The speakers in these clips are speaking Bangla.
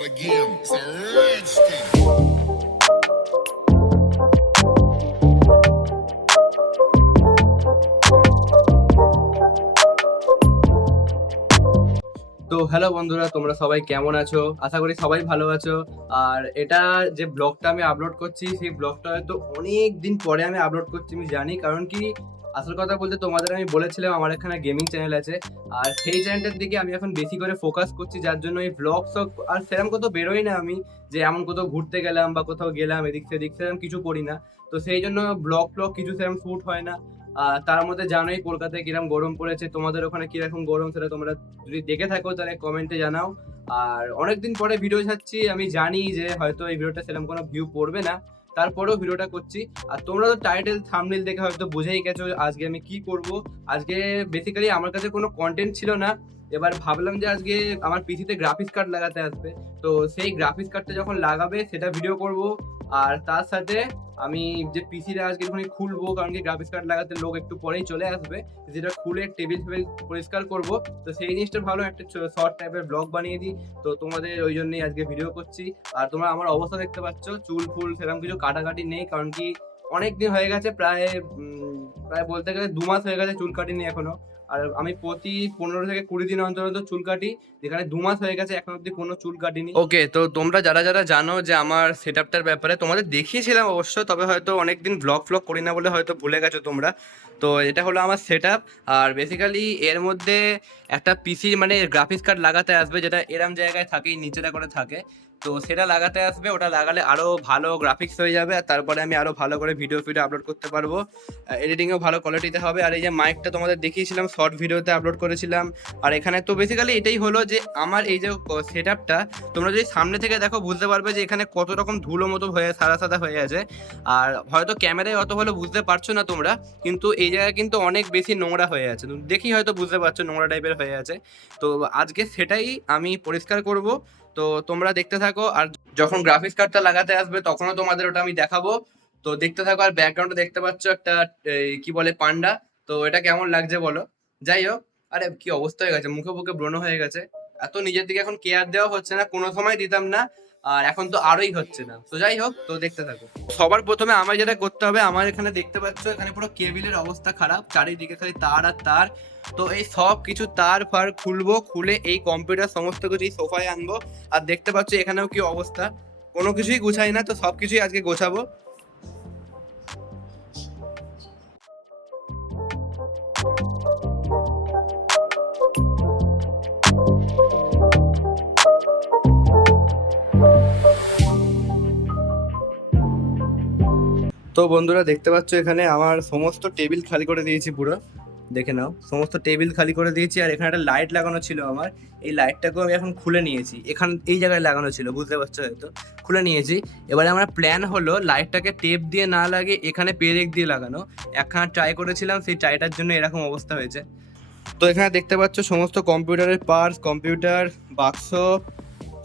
out again. It's a rich thing. তো হ্যালো বন্ধুরা, তোমরা সবাই কেমন আছো? আশা করি সবাই ভালো আছো। আর এটা যে ব্লগটা আমি আপলোড করছি, সেই ব্লগটা হয়তো অনেক দিন পরে আমি আপলোড করছি, আমি জানি। কারণ কি, আসল কথা বলতে তোমাদের আমি বলেছিলাম আমার এখানে গেমিং চ্যানেল আছে, আর সেই চ্যানেলটার দিকে আমি এখন বেশি করে ফোকাস করছি, যার জন্য এই ব্লগ সব আর সেরকম কোথাও বেরোই না আমি, যে এমন কোথাও ঘুরতে গেলাম বা কোথাও গেলাম এদিক সেদিক, সেরকম কিছু করি না। তো সেই জন্য ব্লগ ফ্লগ কিছু সেরকম শ্যুট হয় না। তার মধ্যে জানোই কলকাতায় কিরকম গরম পড়েছে, তোমাদের ওখানে কিরকম গরম সেটা তোমরা যদি দেখে থাকো তাহলে কমেন্টে জানাও। আর অনেকদিন পরে ভিডিও ছাড়ছি, আমি জানি যে হয়তো এই ভিডিওটা সেরকম কোনো ভিউ পড়বে না, তারপরেও ভিডিওটা করছি। আর তোমরা তো টাইটেল থাম্বনেল দেখে হয়তো বুঝেই গেছো আজকে আমি কি করব। আজকে বেসিক্যালি আমার কাছে কোনো কন্টেন্ট ছিল না, এবার ভাবলাম যে আজকে আমার পিসিতে গ্রাফিক্স কার্ড লাগাতে আসবে, তো সেই গ্রাফিক্স কার্ডটা যখন লাগাবে সেটা ভিডিও করব। আর তার সাথে আমি যে পিসিটা আজকে যখন খুলবো, কারণ কি গ্রাফিক্স কার্ড লাগাতে লোক একটু পরেই চলে আসবে, যেটা খুলে টেবিল ফেবিল পরিষ্কার করব। তো সেই জিনিসটা ভালো একটা শর্ট টাইপের ব্লগ বানিয়ে দিই, তো তোমাদের ওই জন্যই আজকে ভিডিও করছি। আর তোমরা আমার অবস্থা দেখতে পাচ্ছ, চুল ফুল সেরকম কিছু কাটাকাটি নেই, কারণ কি অনেক দিন হয়ে গেছে, প্রায় বলতে গেলে 2 মাস হয়ে গেছে চুল কাটিনি এখনো। আর আমি প্রতি 15 থেকে 20 দিন অন্তর অন্তর চুল কাটি, যেখানে 2 মাস হয়ে গেছে এখন অব্দি কোনো চুল কাটিনি। ওকে, তো তোমরা যারা যারা জানো যে আমার সেট আপটার ব্যাপারে তোমাদের দেখিয়েছিলাম অবশ্য, তবে হয়তো অনেকদিন ব্লগ ফ্লগ করি না বলে হয়তো ভুলে গেছো তোমরা। তো এটা হলো আমার সেট আপ। আর বেসিক্যালি এর মধ্যে একটা পিসি মানে গ্রাফিক্স কার্ড লাগাতে আসবে, যেটা এরম জায়গায় থাকেই, নিচেটা করে থাকে। তো সেটা লাগাতে আসবে, ওটা লাগালে আরও ভালো গ্রাফিক্স হয়ে যাবে, আর তারপরে আমি আরও ভালো করে ভিডিও আপলোড করতে পারবো। এডিটিংও ভালো কোয়ালিটিতে হবে। আর এই যে মাইকটা তোমাদের দেখিয়েছিলাম, শর্ট ভিডিওতে আপলোড করেছিলাম। আর এখানে তো বেসিক্যালি এটাই হলো যে আমার এই যে সেট আপটা, তোমরা যদি সামনে থেকে দেখো বুঝতে পারবে যে এখানে কত রকম ধুলো মতো হয়ে সাদা সাদা হয়ে আছে। আর হয়তো ক্যামেরায় অত ভালো বুঝতে পারছো না তোমরা, কিন্তু এই জায়গায় কিন্তু অনেক বেশি নোংরা হয়ে আছে, দেখি হয়তো বুঝতে পারছো নোংরা টাইপের হয়ে আছে। তো আজকে সেটাই আমি পরিষ্কার করব। তো তোমরা দেখতে থাকো, আর যখন গ্রাফিক্স কার্ডটা লাগাতে আসবে তখনও তোমাদের ওটা আমি দেখাবো। তো দেখতে থাকো। আর ব্যাকগ্রাউন্ডে দেখতে পাচ্ছ একটা কি বলে পান্ডা, তো এটা কেমন লাগছে বলো। যাই হোক, আরে কি অবস্থা হয়ে গেছে, মুখে মুখে ব্রণ হয়ে গেছে। এত নিজের দিকে এখন কেয়ার দেওয়া হচ্ছে না, কোনো সময় দিতাম না, আর এখন তো আরোই হচ্ছে না। তো যাই হোক, তো দেখতে থাকো। সবার প্রথমে আমার যেটা করতে হবে, আমার এখানে দেখতে পাচ্ছ এখানে পুরো কেবিলের অবস্থা খারাপ, চারিদিকে খালি তার আর তার। তো এই সব কিছু তার ফার খুলবো, খুলে এই কম্পিউটার সমস্ত কিছু এই সোফায় আনবো। আর দেখতে পাচ্ছ এখানেও কি অবস্থা, কোনো কিছুই গুছাই না, তো সব কিছুই আজকে গোছাবো। তো বন্ধুরা দেখতে পাচ্ছ এখানে আমার সমস্ত টেবিল খালি করে দিয়েছি পুরো, দেখে নাও সমস্ত টেবিল খালি করে দিয়েছি। আর এখানে একটা লাইট লাগানো ছিল আমার, এই লাইটটাকেও আমি এখন খুলে নিয়েছি, এই জায়গায় লাগানো ছিল, বুঝতে পারছো হয়তো, খুলে নিয়েছি। এবারে আমার প্ল্যান হলো লাইটটাকে টেপ দিয়ে না লাগে এখানে পেরেক দিয়ে লাগানো। একখানা ট্রাই করেছিলাম, সেই ট্রাইটার জন্য এরকম অবস্থা হয়েছে। তো এখানে দেখতে পাচ্ছ সমস্ত কম্পিউটারের পার্টস, কম্পিউটার বাক্স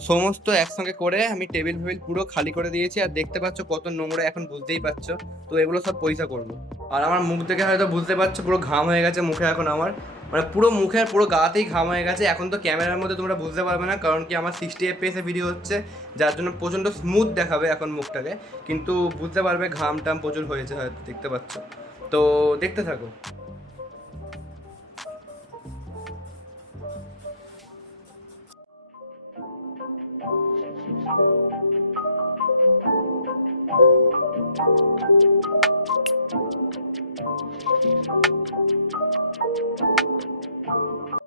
সমস্ত একসঙ্গে করে আমি টেবিল ফেবিল পুরো খালি করে দিয়েছি। আর দেখতে পাচ্ছ কত নোংরা, এখন বুঝতেই পারছো। তো এগুলো সব পয়সা করবো। আর আমার মুখ দেখে হয়তো বুঝতে পারছো পুরো ঘাম হয়ে গেছে মুখে এখন আমার, মানে পুরো মুখে আর পুরো গাতেই ঘাম হয়ে গেছে। এখন তো ক্যামেরার মধ্যে তোমরা বুঝতে পারবে না, কারণ কি আমার 60 FPS ভিডিও হচ্ছে, যার জন্য প্রচণ্ড স্মুথ দেখাবে এখন মুখটাকে, কিন্তু বুঝতে পারবে ঘাম টাম প্রচুর হয়েছে হয়তো, দেখতে পাচ্ছ। তো দেখতে থাকো।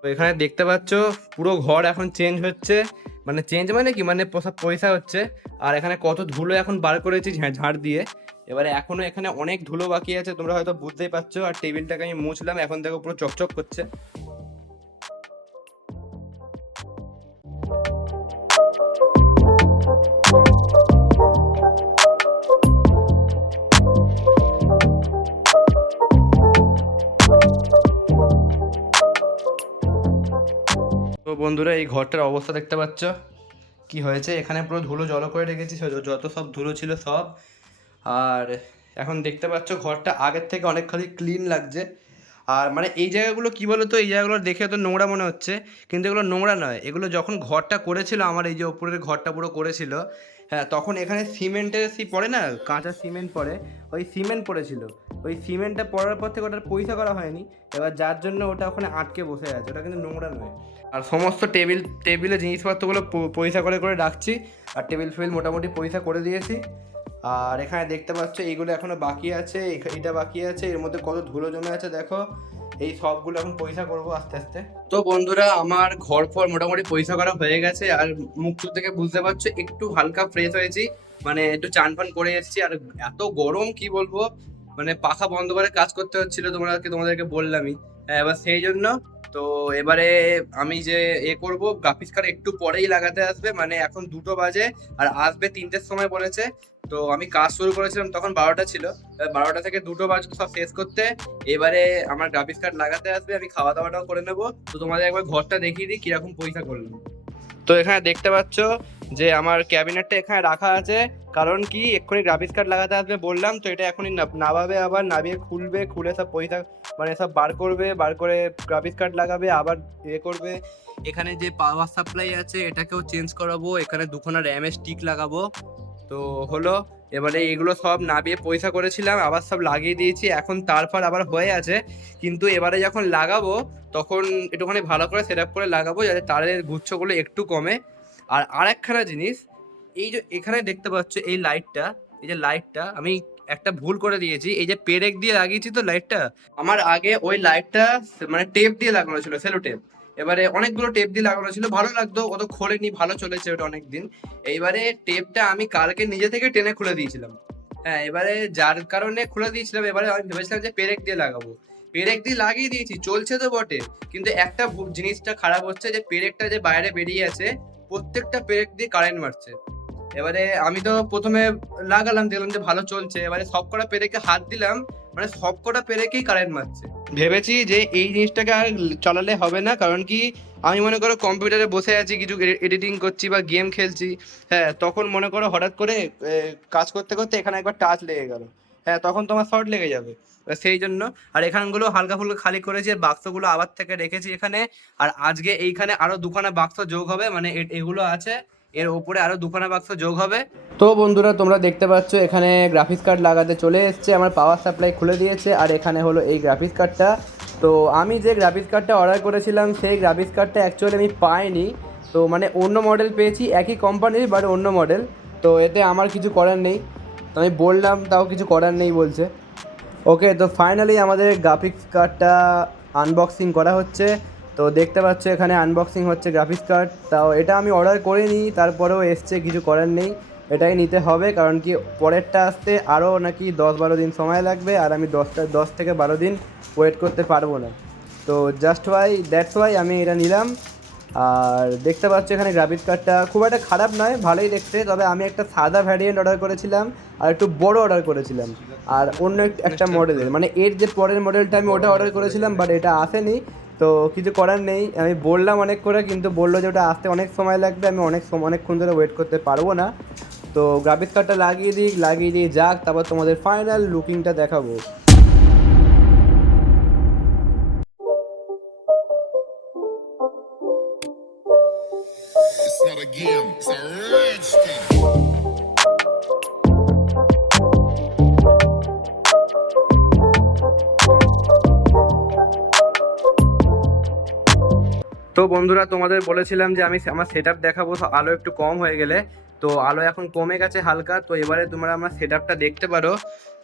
তো এখানে দেখতে পাচ্ছ পুরো ঘর এখন চেঞ্জ হচ্ছে, মানে চেঞ্জ মানে কি, মানে সব পয়সা হচ্ছে। আর এখানে কত ধুলো এখন বার করেছি ঝাড় দিয়ে। এবারে এখনো এখানে অনেক ধুলো বাকি আছে, তোমরা হয়তো বুঝতেই পারছো। আর টেবিলটাকে আমি মুছলাম, এখন দেখো পুরো চকচক করছে। তো বন্ধুরা এই ঘরটার অবস্থা দেখতে পাচ্ছ কি হয়েছে, এখানে পুরো ধুলো জড়ো করে রেখেছি, যত সব ধুলো ছিল সব। আর এখন দেখতে পাচ্ছ ঘরটা আগের থেকে অনেকখানি ক্লিন লাগছে। আর মানে এই জায়গাগুলো কি বলো তো, এই জায়গাগুলো দেখে তো নোংরা মনে হচ্ছে, কিন্তু এগুলো নোংরা নয়। এগুলো যখন ঘরটা করেছিল আমার, এই যে ওপরের ঘরটা পুরো করেছিল, হ্যাঁ, তখন এখানে সিমেন্টের পড়ে না, কাঁচা সিমেন্ট পড়ে, ওই সিমেন্ট পড়েছিল। ওই সিমেন্টটা পড়ার পর থেকে ওটার পয়সা করা হয়নি, এবার যার জন্য ওটা ওখানে আটকে বসে আছে, ওটা কিন্তু নোংরা নয়। আর সমস্ত টেবিলে জিনিসপত্রগুলো পয়সা করে করে রাখছি, আর টেবিল ফেবিল মোটামুটি পয়সা করে দিয়েছি। আর এখানে দেখতে পাচ্ছ এইগুলো এখনো বাকি আছে, এটা বাকি আছে, এর মধ্যে কত ধুলো জমে আছে দেখো। এই সবগুলো এখন পয়সা করবো আস্তে আস্তে। তো বন্ধুরা, আমার ঘর ফর মোটামুটি পয়সা করা হয়ে গেছে, আর মুখ টুখ থেকে বুঝতে পারছো একটু হালকা ফ্রেশ হয়েছি, মানে একটু চান ফান করে এসেছি। আর এত গরম কি বলবো, মানে পাখা বন্ধ করে কাজ করতে হচ্ছিল, তোমাদেরকে বললামই। হ্যাঁ, এবার সেই জন্য তো এবারে আমি যে করব, গ্রাফিক্স কার্ড একটু পরেই লাগাতে আসবে, মানে এখন 2টো বাজে আর আসবে 3টের সময় বলেছে। তো আমি কাজ শুরু করেছিলাম তখন 12টা ছিল, 12টা থেকে 2টো বাজবে সব শেষ করতে। এবারে আমার গ্রাফিক্স কার্ড লাগাতে আসবে, আমি খাওয়া দাওয়াটাও করে নেবো। তো তোমাদের একবার ঘরটা দেখিয়ে দিই কিরকম পয়সা করলাম। তো এখানে দেখতে পাচ্ছ যে আমার ক্যাবিনেটটা এখানে রাখা আছে, কারণ কি এক্ষুনি গ্রাফিক্স কার্ড লাগাতে আসবে বললাম, তো এটা এখনই নামাবে, আবার নামিয়ে খুলে সব পয়সা মানে সব বার করে গ্রাফিক্স কার্ড লাগাবে, আবার করবে। এখানে যে পাওয়ার সাপ্লাই আছে এটাকেও চেঞ্জ করাবো, এখানে 2খানা র্যামের স্টিক লাগাবো। তো হলো, এবারে এগুলো সব নামিয়ে পয়সা করেছিলাম, আবার সব লাগিয়ে দিয়েছি, এখন তারপর আবার হয়ে আছে। কিন্তু এবারে যখন লাগাবো তখন একটুখানি ভালো করে সেট আপ করে লাগাবো, যাতে তারের গুচ্ছগুলো একটু কমে। আর আরেকখানা জিনিস, এই যে এখানে দেখতে পাচ্ছ এই লাইটটা আমি একটা ভুল করে দিয়েছি, এই যে পেরেক দিয়ে লাগিয়েছি তো লাইটটা, আমার আগে ওই লাইটটা মানে টেপ দিয়ে লাগানো ছিল, সেলো টেপ। এবারে অনেকগুলো টেপ দিয়ে লাগানো ছিল, ভালো লাগতো, অত খোলেনি, ভালো চলেছে ওটা অনেকদিন। এইবারে টেপটা আমি কালকে নিজে থেকে টেনে খুলে দিয়েছিলাম। হ্যাঁ, এবারে যার কারণে খুলে দিয়েছিলাম, এবারে আমি ভেবেছিলাম যে পেরেক দিয়ে লাগাবো, পেরেক দিয়ে লাগিয়ে দিয়েছি, চলছে তো বটে। কিন্তু একটা জিনিসটা খারাপ হচ্ছে, যে পেরেকটা যে বাইরে বেরিয়ে আছে, প্রত্যেকটা পেরেক দিয়ে কারেন্ট মারছে। এবারে আমি তো প্রথমে লাগালাম, দেখলাম যে ভালো চলছে, এবারে সবকটা পেরেকে হাত দিলাম, মানে সবকটা পেরেকেই কারেন্ট মারছে। ভেবেছি যে এই জিনিসটাকে আর চালালে হবে না, কারণ কি আমি মনে করো কম্পিউটারে বসে আছি, কিছু এডিটিং করছি বা গেম খেলছি, হ্যাঁ, তখন মনে করো হঠাৎ করে কাজ করতে করতে এখানে একবার টাচ লেগে গেল, হ্যাঁ, তখন তোমার শর্ট লেগে যাবে। সেই জন্য আর এখানগুলো হালকা ফুলকা খালি করেছি, আর বাক্সগুলো আবার থেকে রেখেছি এখানে। আর আজকে এইখানে আরো 2খানা বাক্স যোগ হবে, মানে এগুলো আছে, এর উপরে আরো 2খানা বাক্স যোগ হবে। তো বন্ধুরা, তোমরা দেখতে পাচ্ছ এখানে গ্রাফিক্স কার্ড লাগাতে চলে এসছে, আমার পাওয়ার সাপ্লাই খুলে দিয়েছে, আর এখানে হলো এই গ্রাফিক্স কার্ডটা। তো আমি যে গ্রাফিক্স কার্ডটা অর্ডার করেছিলাম সেই গ্রাফিক্স কার্ডটা অ্যাকচুয়ালি আমি পাইনি, তো মানে অন্য মডেল পেয়েছি, একই কোম্পানির বাট অন্য মডেল। তো এতে আমার কিছু করার নেই, তো আমি বললাম, তাও কিছু করার নেই বলছে। ওকে, তো ফাইনালি আমাদের গ্রাফিক্স কার্ডটা আনবক্সিং করা হচ্ছে। তো দেখতে পাচ্ছ এখানে আনবক্সিং হচ্ছে গ্রাফিক্স কার্ড, তাও এটা আমি অর্ডার করিনি, তারপরেও এসছে, কিছু করার নেই, এটাই নিতে হবে, কারণ কি পরেরটা আসতে আরও নাকি 10-12 দিন সময় লাগবে, আর আমি 10 থেকে 12 দিন ওয়েট করতে পারবো না। তো দ্যাটস ওয়াই আমি এটা নিলাম। আর দেখতে পাচ্ছ এখানে গ্রাফিক্স কার্ডটা খুব একটা খারাপ নয়, ভালোই দেখতে, তবে আমি একটা সাদা ভ্যারিয়েন্ট অর্ডার করেছিলাম, আর একটু বড় অর্ডার করেছিলাম, আর অন্য একটা মডেলের, মানে এর যে পরের মডেলটা আমি ওটা অর্ডার করেছিলাম, বাট এটা আসেনি। তো কিছু করার নেই, আমি বললাম অনেক করে, কিন্তু বললো যে ওটা আসতে অনেক সময় লাগবে, আমি অনেকক্ষণ ধরে ওয়েট করতে পারবো না। তো গ্রাফিক্স কার্ডটা লাগিয়ে দিই যাক, তারপর তোমাদের ফাইনাল লুকিংটা দেখাবো। It's not a game, it's a rich thing. তো বন্ধুরা, তোমাদের বলেছিলাম যে আমি আমার সেট আপ দেখাবো আলো একটু কম হয়ে গেলে, তো আলো এখন কমে গেছে হালকা। তো এবারে তোমরা আমার সেট আপটা দেখতে পারো,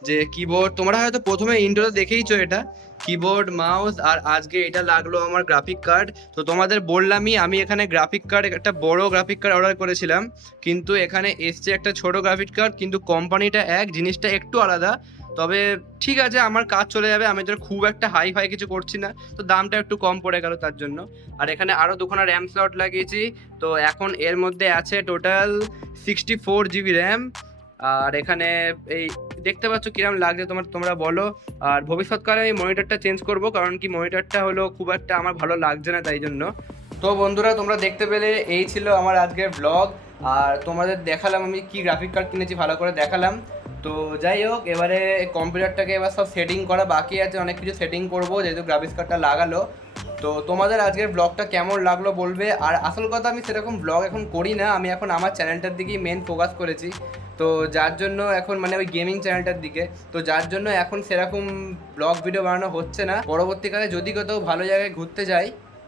যে কিবোর্ড তোমরা হয়তো প্রথমে ইন্ট্রোতে দেখেইছো, এটা কিবোর্ড, মাউস, আর আজকে এটা লাগলো আমার গ্রাফিক কার্ড। তো তোমাদের বললামই, আমি এখানে গ্রাফিক কার্ড, একটা বড় গ্রাফিক কার্ড অর্ডার করেছিলাম, কিন্তু এখানে এসছে একটা ছোট গ্রাফিক কার্ড, কিন্তু কোম্পানিটা এক, জিনিসটা একটু আলাদা। তবে ঠিক আছে, আমার কাজ চলে যাবে, আমি তো খুব একটা হাই ফাই কিছু করছি না, তো দামটা একটু কম পড়ে গেল তার জন্য। আর এখানে আরও 2খানা র্যাম স্লট লাগিয়েছি, তো এখন এর মধ্যে আছে টোটাল 64 জিবি র্যাম। আর এখানে এই দেখতে পাচ্ছ কিরম লাগছে তোমরা বলো। আর ভবিষ্যৎকালে আমি মনিটরটা চেঞ্জ করব, কারণ কি মনিটরটা হলো খুব একটা আমার ভালো লাগছে না, তাই জন্য। তো বন্ধুরা, তোমরা দেখতে পেলে এই ছিল আমার আজকের ব্লগ, আর তোমাদের দেখালাম আমি কি গ্রাফিক কার্ড কিনেছি, ভালো করে দেখালাম। তো যাই হোক, এবারে কম্পিউটারটাকে এবার সব সেটিং করা বাকি আছে, অনেক কিছু সেটিং করবো যেহেতু গ্রাফিক্স কার্ডটা লাগালো। তো তোমাদের আজকের ব্লগটা কেমন লাগলো বলবে। আর আসল কথা, আমি সেরকম ব্লগ এখন করি না, আমি এখন আমার চ্যানেলটার দিকেই মেন ফোকাস করেছি। তো যার জন্য এখন মানে ওই গেমিং চ্যানেলটার দিকে, তো যার জন্য এখন সেরকম ব্লগ ভিডিও বানানো হচ্ছে না। পরবর্তীকালে যদি কোথাও ভালো জায়গায় ঘুরতে যাই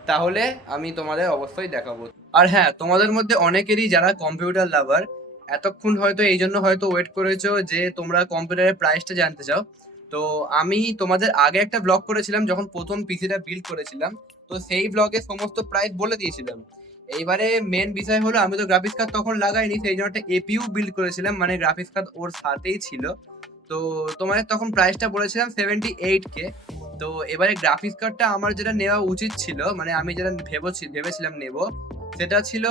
তাহলে আমি তোমাদের অবশ্যই দেখাবো। আর হ্যাঁ, তোমাদের মধ্যে অনেকেরই যারা কম্পিউটার লাভার, এতক্ষণ হয়তো এই জন্য হয়তো ওয়েট করেছো যে তোমরা কম্পিউটারের প্রাইসটা জানতে চাও। তো আমি তোমাদের আগে একটা ব্লগ করেছিলাম যখন প্রথম পিসিটা বিল্ড করেছিলাম, তো সেই ব্লগে সমস্ত প্রাইস বলে দিয়েছিলাম। এইবারে মেন বিষয় হলো, আমি তো গ্রাফিক্স কার্ড তখন লাগাইনি, সেই জন্য একটা এপিইউ বিল্ড করেছিলাম, মানে গ্রাফিক্স কার্ড ওর সাথেই ছিল। তো তোমাদের তখন প্রাইসটা বলেছিলাম 78K। তো এবারে গ্রাফিক্স কার্ডটা আমার যেটা নেওয়া উচিত ছিল, মানে আমি যেটা ভেবেছিলাম নেব, সেটা ছিল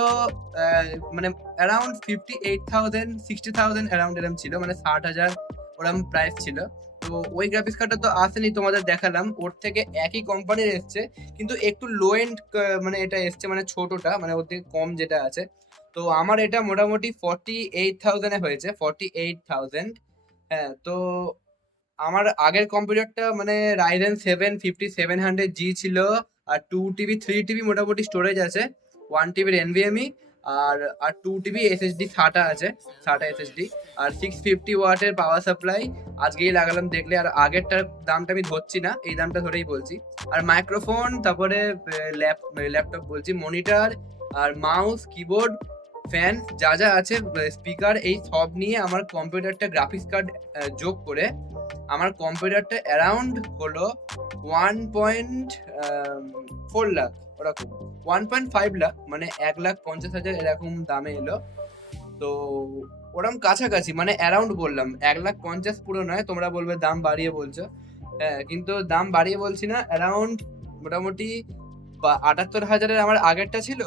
মানে অ্যারাউন্ড 58,000 60,000 অ্যারাউন্ড এরম ছিল, মানে 60,000 ওরম প্রাইস ছিল। তো ওই গ্রাফিক্স কার্ডটা তো আসেনি, তোমাদের দেখালাম, ওর থেকে একই কোম্পানির এসছে, কিন্তু একটু লো এন্ড মানে এটা এসছে, মানে ছোটটা, মানে ওর থেকে কম যেটা আছে। তো আমার এটা মোটামুটি 48,000 এ হয়েছে, 48,000। হ্যাঁ, তো আমার আগের কম্পিউটারটা মানে রাইজেন 7 5700G ছিল, আর 2 TB 3 TB মোটামুটি স্টোরেজ আছে, 1 TB এনভিএমই, আর আর 2 TB এসএসডি SATA আছে, SATA এসএসডি, আর 650 ওয়াটের পাওয়ার সাপ্লাই। আজকেই লাগালাম দেখলে, আর আগেরটার দামটা আমি ধরছি না, এই দামটা ধরেই বলছি। আর মাইক্রোফোন, তারপরে ল্যাপটপ বলছি, মনিটর, আর মাউস, কিবোর্ড, ফ্যান, যা যা আছে, স্পিকার, এই সব নিয়ে আমার কম্পিউটারটা গ্রাফিক্স কার্ড যোগ করে আমার কম্পিউটারটা অ্যারাউন্ড হলো 1.4 লাখ, ওরকম 1.5 লাখ, মানে 1,50,000 এরকম দামে এলো। তো ওরকম কাছাকাছি, মানে অ্যারাউন্ড বললাম, 1,50,000 পুরো নয়, তোমরা বলবে দাম বাড়িয়ে বলছো। হ্যাঁ, কিন্তু দাম বাড়িয়ে বলছি না, অ্যারাউন্ড মোটামুটি 78,000 আমার আগেরটা ছিল,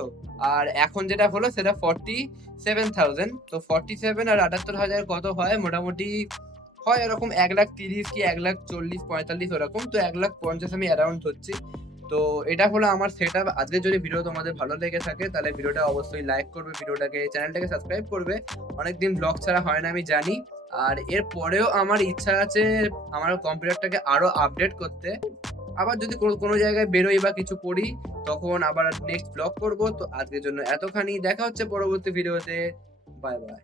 আর এখন যেটা হলো সেটা 47,000। তো 47 আর 78,000 কত হয়, মোটামুটি হয় এরকম 1,30,000 কি 1,40,000 45 ওরকম। তো 1,50,000 আমি অ্যারাউন্ড হচ্ছি। তো এটা হলো আমার সেট আপ। আজকে যদি ভিডিও তোমাদের ভালো লেগে থাকে তাহলে ভিডিওটা অবশ্যই লাইক করবে, ভিডিওটাকে, চ্যানেলটাকে সাবস্ক্রাইব করবে। অনেকদিন ব্লগ ছাড়া হয় না আমি জানি, আর এর পরেও আমার ইচ্ছা আছে আমার কম্পিউটারটাকে আরো আপডেট করতে। আবার যদি কোনো জায়গায় বেরোই বা কিছু করি, তখন আবার নেক্সট ব্লগ করব। তো আজকের জন্য এতখানি, দেখা হচ্ছে পরবর্তী ভিডিওতে। Bye bye.